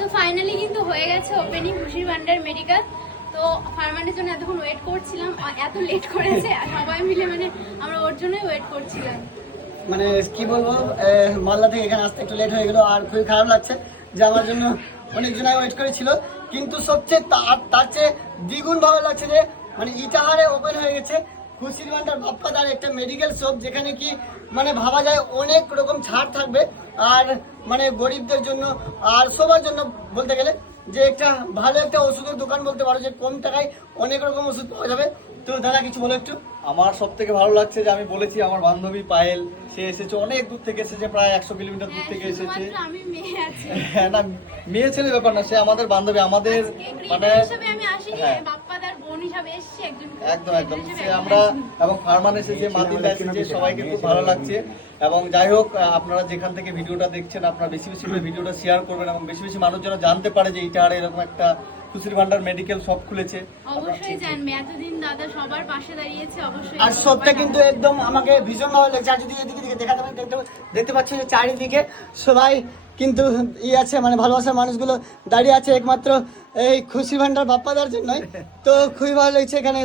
তো ফাইনালি কিন্তু হয়ে গেছে ওপেনিং খুশির ভান্ডার মেডিকেল। তো ফারমানের জন্য এতক্ষণ ওয়েট করছিলাম, এত লেট করেছে আর সবাই মিলে মানে আমরা ওর জন্যই ওয়েট করছিলাম। মানে কি বলবো, মালদা থেকে এখানে আসতে একটু লেট হয়ে গেল আর খুবই খারাপ লাগছে যে আমার জন্য অনেকজন ওয়েট করেছিল। কিন্তু সবচেয়ে তার চেয়ে দ্বিগুণ ভালো লাগছে যে মানে ইটাহারে ওপেন হয়ে গেছে খুশির ভান্ডার বাপ্পাদার একটা মেডিকেল শপ, যেখানে কি মানে ভাবা যায় অনেক রকম ছাড় থাকবে আর মানে গরিবদের জন্য আর সবার জন্য বলতে গেলে যে একটা ভালো একটা ওষুধের দোকান বলতে পারো, যে কম টাকায় অনেক রকম ওষুধ পাওয়া যাবে। তো দাদা কিছু বলো একটু। আমার সব থেকে ভালো লাগছে যে আমি বলেছি আমার বান্ধবী পায়েল, সে এসেছে অনেক দূর থেকে, এসেছে প্রায় 100 কিলোমিটার দূর থেকে এসেছে। আমি মেয়ে আছি, হ্যাঁ না, মেয়ে ছেলে ব্যাপার না, সে আমাদের বান্ধবী, আমাদের মানে আমি আসিনি, হ্যাঁ। বাপ্পাদার বোন হিসাবে এসেছি একজন। একদম একদম সে আমরা এবং ফারমান এসেছে, মাদিন এসেছে, সবাইকে খুব ভালো লাগছে। এবং যাই হোক, আপনারা যেখান থেকে ভিডিওটা দেখছেন আপনারা বেশি বেশি করে ভিডিওটা শেয়ার করবেন এবং বেশি বেশি মানুষ যেন জানতে পারে যে ইটাহারে এরকম একটা খুশির ভান্ডার মেডিকেল শপ খুলেছে। অবশ্যই জানবে, এতদিন দাদা সবার পাশে দাঁড়িয়েছে, অবশ্যই। আর সবটা কিন্তু একদম আমাকে ভীষণ ভালো লাগছে। আর যদি এদিকে দিকে দেখাতে পারি দেখতে পাচ্ছি যে চারিদিকে সবাই কিন্তু আছে, মানে ভালোবাসার মানুষগুলো দাঁড়িয়ে আছে একমাত্র এই খুশি ভান্ডার বাপ্পাদার জন্যই। তো খুবই ভালো লাগছে এখানে।